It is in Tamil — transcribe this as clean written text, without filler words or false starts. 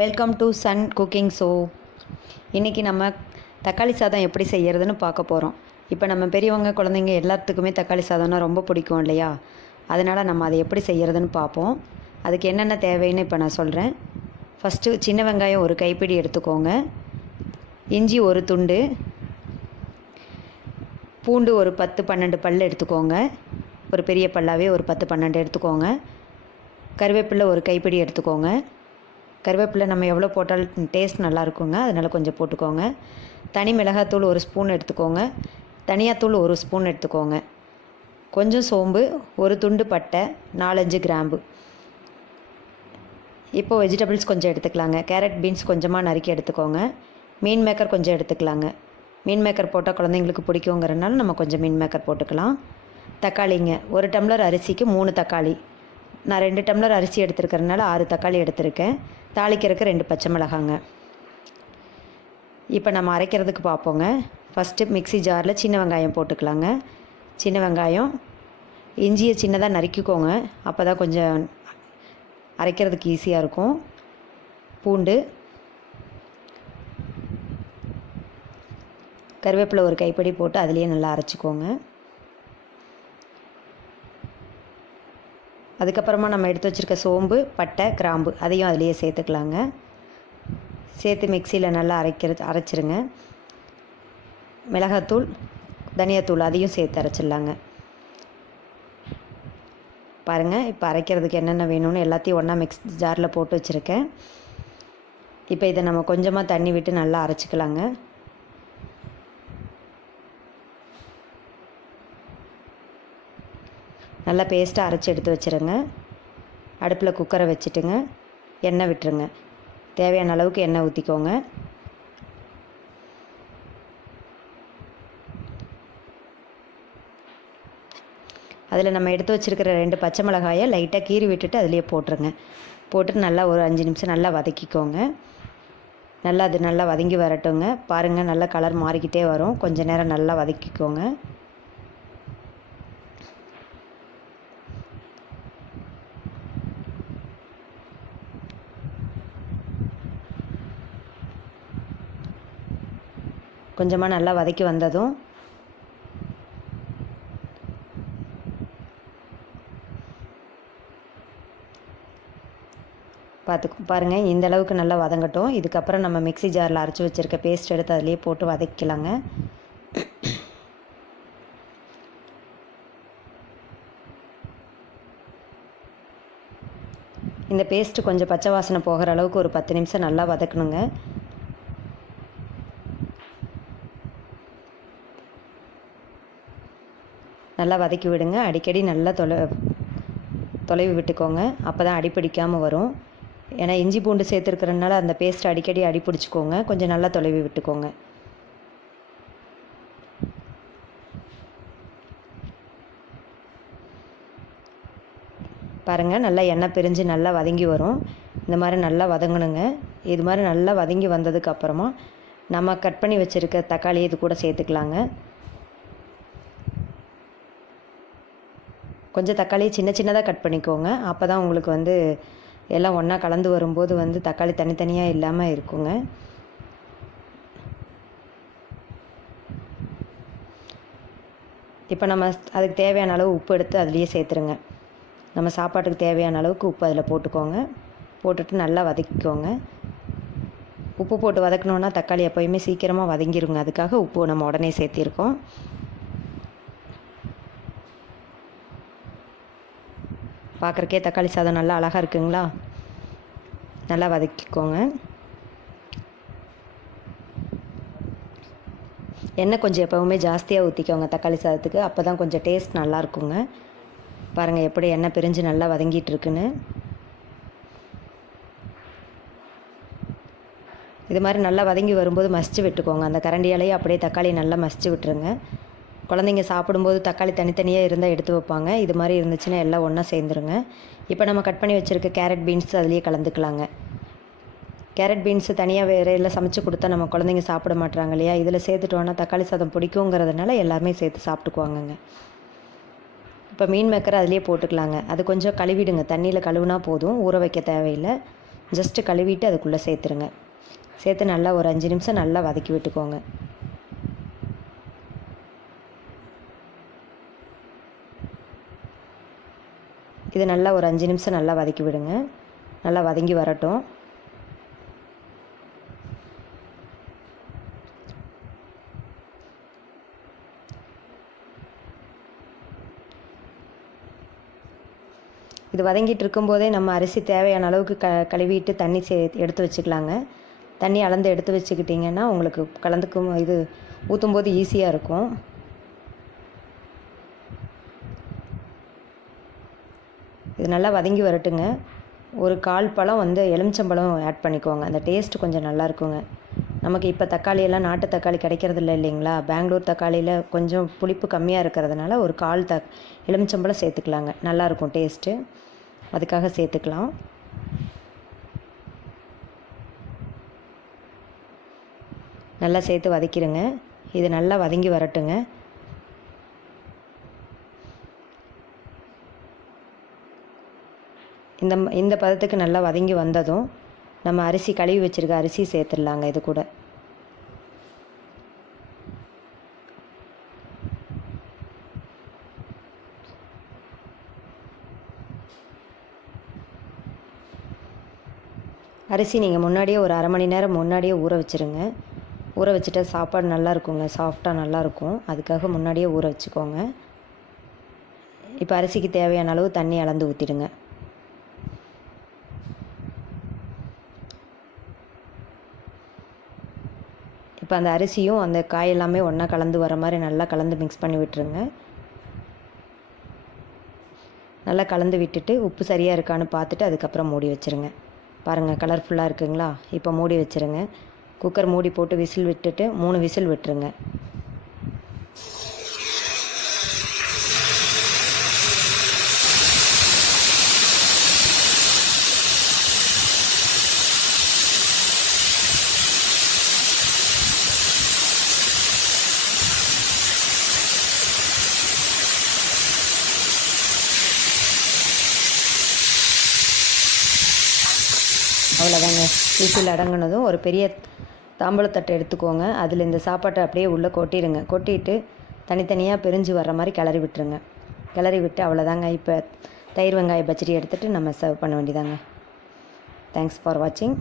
Welcome to Sun cooking show. இன்றைக்கி நம்ம தக்காளி சாதம் எப்படி செய்கிறதுன்னு பார்க்க போகிறோம். இப்போ நம்ம பெரியவங்க குழந்தைங்க எல்லாத்துக்குமே தக்காளி சாதம்னா ரொம்ப பிடிக்கும் இல்லையா? அதனால் நம்ம அதை எப்படி செய்கிறதுன்னு பார்ப்போம். அதுக்கு என்னென்ன தேவைன்னு இப்போ நான் சொல்கிறேன். ஃபஸ்ட்டு சின்ன வெங்காயம் ஒரு கைப்பிடி எடுத்துக்கோங்க, இஞ்சி ஒரு துண்டு, பூண்டு ஒரு 10-12 பல் எடுத்துக்கோங்க, ஒரு பெரிய பல்லாவே ஒரு 10-12 எடுத்துக்கோங்க. கருவேப்பிலை ஒரு கைப்பிடி எடுத்துக்கோங்க. கருவேப்பிலை நம்ம எவ்வளோ போட்டால் டேஸ்ட் நல்லாயிருக்குங்க, அதனால் கொஞ்சம் போட்டுக்கோங்க. தனி மிளகாத்தூள் ஒரு ஸ்பூன் எடுத்துக்கோங்க, தனியாத்தூள் ஒரு ஸ்பூன் எடுத்துக்கோங்க. கொஞ்சம் சோம்பு, ஒரு துண்டு பட்டை, 4-5 கிராம்பு. இப்போது வெஜிடபிள்ஸ் கொஞ்சம் எடுத்துக்கலாங்க. கேரட் பீன்ஸ் கொஞ்சமாக நறுக்கி எடுத்துக்கோங்க. மீன் மேக்கர் கொஞ்சம் எடுத்துக்கலாங்க. மீன் மேக்கர் போட்டால் குழந்தைங்களுக்கு பிடிக்குங்கிறனால நம்ம கொஞ்சம் மீன் மேக்கர் போட்டுக்கலாம். தக்காளிங்க, ஒரு டம்ளர் அரிசிக்கு 3 தக்காளி. நான் 2 டம்ளர் அரிசி எடுத்துருக்கிறதுனால 6 தக்காளி எடுத்திருக்கேன். தாளிக்கிறதுக்கு 2 பச்சை மிளகாங்க. இப்போ நம்ம அரைக்கிறதுக்கு பார்ப்போங்க. ஃபஸ்ட்டு மிக்ஸி ஜாரில் சின்ன வெங்காயம் போட்டுக்கலாங்க. சின்ன வெங்காயம், இஞ்சியை சின்னதாக நறுக்கிக்கோங்க, அப்போ தான் கொஞ்சம் அரைக்கிறதுக்கு ஈஸியாக இருக்கும். பூண்டு, கருவேப்பிலை ஒரு கைப்பிடி போட்டு அதுலேயே நல்லா அரைச்சிக்கோங்க. அதுக்கப்புறமா நம்ம எடுத்து வச்சுருக்க சோம்பு, பட்டை, கிராம்பு அதையும் அதிலேயே சேர்த்துக்கலாங்க. சேர்த்து மிக்சியில் நல்லா அரைச்சிருங்க. மிளகாத்தூள், தனியாத்தூள் அதையும் சேர்த்து அரைச்சிடலாங்க. பாருங்கள், இப்போ அரைக்கிறதுக்கு என்னென்ன வேணும்னு எல்லாத்தையும் ஒன்றா மிக்ஸ் ஜாரில் போட்டு வச்சுருக்கேன். இப்போ இதை நம்ம கொஞ்சமாக தண்ணி விட்டு நல்லா அரைச்சிக்கலாங்க. நல்லா பேஸ்ட்டாக அரைச்சி எடுத்து வச்சுருங்க. அடுப்பில் குக்கரை வச்சுட்டுங்க, எண்ணெய் விட்டுருங்க. தேவையான அளவுக்கு எண்ணெய் ஊற்றிக்கோங்க. அதில் நம்ம எடுத்து வச்சுருக்கிற 2 பச்சை மிளகாயை லைட்டாக கீறி விட்டுட்டு அதிலே போட்டுருங்க. போட்டுட்டு நல்லா ஒரு 5 நிமிஷம் நல்லா வதக்கிக்கோங்க. அது நல்லா வதங்கி வரட்டுங்க. பாருங்கள், நல்லா கலர் மாறிக்கிட்டே வரும். கொஞ்சம் நேரம் நல்லா வதக்கிக்கோங்க. கொஞ்சமாக நல்லா வதக்கி வந்ததும் பாருங்கள், இந்த அளவுக்கு நல்லா வதங்கட்டும். இதுக்கப்புறம் நம்ம மிக்ஸி ஜாரில் அரைச்சி வச்சுருக்க பேஸ்ட் எடுத்து அதிலே போட்டு வதக்கிக்கலாங்க. இந்த பேஸ்ட்டு கொஞ்சம் பச்சை வாசனை போகிற அளவுக்கு ஒரு 10 நிமிஷம் நல்லா வதக்கணுங்க. நல்லா வதக்கி விடுங்க. அடிக்கடி நல்லா தொலைவி விட்டுக்கோங்க, அப்போ தான் அடிப்பிடிக்காமல் வரும். ஏன்னா இஞ்சி பூண்டு சேர்த்துருக்கிறதுனால அந்த பேஸ்ட் அடிக்கடி அடிப்பிடிச்சிக்கோங்க. கொஞ்சம் நல்லா தொலைவி விட்டுக்கோங்க. பாருங்கள், நல்லா எண்ணெய் பிரிஞ்சு நல்லா வதங்கி வரும். இந்த மாதிரி நல்லா வதங்கணுங்க. இது மாதிரி நல்லா வதங்கி வந்ததுக்கப்புறமா நம்ம கட் பண்ணி வச்சுருக்க தக்காளி இது கூட சேர்த்துக்கலாங்க. கொஞ்சம் தக்காளியை சின்னதாக கட் பண்ணிக்கோங்க. அப்போ தான் உங்களுக்கு எல்லாம் ஒன்றா கலந்து வரும்போது தக்காளி தனித்தனியாக இல்லாமல் இருக்குங்க. இப்போ நம்ம அதுக்கு தேவையான அளவு உப்பு எடுத்து அதுலேயே சேர்த்துருங்க. நம்ம சாப்பாட்டுக்கு தேவையான அளவுக்கு உப்பு அதில் போட்டுக்கோங்க. போட்டுட்டு நல்லா வதக்கிக்கோங்க. உப்பு போட்டு வதக்கணுன்னா தக்காளி எப்போயுமே சீக்கிரமாக வதங்கிடுங்க. அதுக்காக உப்பு நம்ம உடனே சேர்த்திருக்கோம். பார்க்குறக்கே தக்காளி சாதம் நல்லா அழகாக இருக்குங்களா? நல்லா வதக்கிக்கோங்க. எண்ணெய் கொஞ்சம் எப்போவுமே ஜாஸ்தியாக ஊற்றிக்கோங்க தக்காளி சாதத்துக்கு, அப்போ தான் கொஞ்சம் டேஸ்ட் நல்லாயிருக்குங்க. பாருங்கள் எப்படி எண்ணெய் பிரிஞ்சு நல்லா வதங்கிட்டுருக்குன்னு. இது மாதிரி நல்லா வதங்கி வரும்போது மசிச்சு விட்டுக்கோங்க. அந்த கரண்டியாலேயே அப்படியே தக்காளி நல்லா மசிச்சு விட்டுருங்க. குழந்தைங்க சாப்பிடும்போது தக்காளி தனித்தனியாக இருந்தால் எடுத்து வைப்பாங்க. இது மாதிரி இருந்துச்சுன்னா எல்லாம் ஒன்றா சேர்ந்துருங்க. இப்போ நம்ம கட் பண்ணி வச்சுருக்க கேரட் பீன்ஸ் அதிலேயே கலந்துக்கலாங்க. கேரட் பீன்ஸு தனியாக வேறு இல்லை சமைச்சு கொடுத்தா நம்ம குழந்தைங்க சாப்பிட மாட்றாங்க இல்லையா? இதில் சேர்த்துட்டோன்னா தக்காளி சாதம் பிடிக்குங்கிறதுனால எல்லாருமே சேர்த்து சாப்பிட்டுக்குவாங்கங்க. இப்போ மீன் மேக்கரை அதிலே போட்டுக்கலாங்க. அது கொஞ்சம் கழுவிடுங்க. தண்ணியில் கழுவுனா போதும், ஊற வைக்க தேவையில்லை. ஜஸ்ட்டு கழுவிட்டு அதுக்குள்ளே சேர்த்துருங்க. சேர்த்து நல்லா ஒரு 5 நிமிஷம் நல்லா வதக்கி விட்டுக்கோங்க. இது நல்லா ஒரு 5 நிமிஷம் நல்லா வதக்கி விடுங்க. நல்லா வதங்கி வரட்டும். இது வதங்கிட்டு இருக்கும்போதே நம்ம அரிசி தேவையான அளவுக்கு கழுவிட்டு தண்ணி எடுத்து வச்சுக்கலாங்க. தண்ணி அளந்து எடுத்து வச்சுக்கிட்டிங்கன்னா உங்களுக்கு கலந்துக்கும் இது ஊற்றும்போது ஈஸியாக இருக்கும். இது நல்லா வதங்கி வரட்டுங்க. ஒரு 1/4 பழம் எலுமிச்சம்பழம் ஆட் பண்ணிக்கோங்க. அந்த டேஸ்ட்டு கொஞ்சம் நல்லா இருக்குங்க. நமக்கு இப்போ தக்காளியெல்லாம் நாட்டு தக்காளி கிடைக்கிறதில்ல இல்லைங்களா? பெங்களூர் தக்காளியில் கொஞ்சம் புளிப்பு கம்மியாக இருக்கிறதுனால ஒரு 1/4 எலுமிச்சம்பழம் சேர்த்துக்கலாங்க. நல்லாயிருக்கும் டேஸ்ட்டு. அதுக்காக சேர்த்துக்கலாம். நல்லா சேர்த்து வதக்கிடுங்க. இது நல்லா வதங்கி வரட்டுங்க. இந்த பதத்துக்கு நல்லா வதங்கி வந்ததும் நம்ம அரிசி கழுவி வச்சுருக்க அரிசி சேர்த்துடலாங்க இது கூட. அரிசி நீங்கள் முன்னாடியே ஒரு 1/2 மணி நேரம் முன்னாடியே ஊற வச்சுருங்க. ஊற வச்சுட்டா சாப்பாடு நல்லா இருக்குங்க, சாஃப்டாக நல்லாயிருக்கும். அதுக்காக முன்னாடியே ஊற வச்சுக்கோங்க. இப்போ அரிசிக்கு தேவையான அளவு தண்ணி அளந்து ஊற்றிடுங்க. இப்போ அந்த அரிசியும் அந்த காய் எல்லாமே ஒன்றா கலந்து வர மாதிரி நல்லா கலந்து மிக்ஸ் பண்ணி விட்டுருங்க. நல்லா கலந்து விட்டுட்டு உப்பு சரியாக இருக்கான்னு பார்த்துட்டு அதுக்கப்புறம் மூடி வச்சுருங்க. பாருங்கள் கலர்ஃபுல்லாக இருக்குங்களா? இப்போ மூடி வச்சுருங்க. குக்கர் மூடி போட்டு விசில் விட்டுட்டு 3 விசில் விட்டுருங்க. அவ்வளோதாங்க. விசில் அடங்கினதும் ஒரு பெரிய தாம்பூலத்தட்டை எடுத்துக்கோங்க. அதில் இந்த சாப்பாட்டை அப்படியே உள்ளே கொட்டிடுங்க. கொட்டிட்டு தனித்தனியாக பிரிஞ்சு வர்ற மாதிரி கிளறி விட்டுருங்க. கிளறி விட்டு அவ்வளோதாங்க. இப்போ தயிர் வெங்காய பச்சடி எடுத்துகிட்டு நம்ம சர்வ் பண்ண வேண்டியதாங்க. தேங்க்ஸ் ஃபார் வாட்சிங்.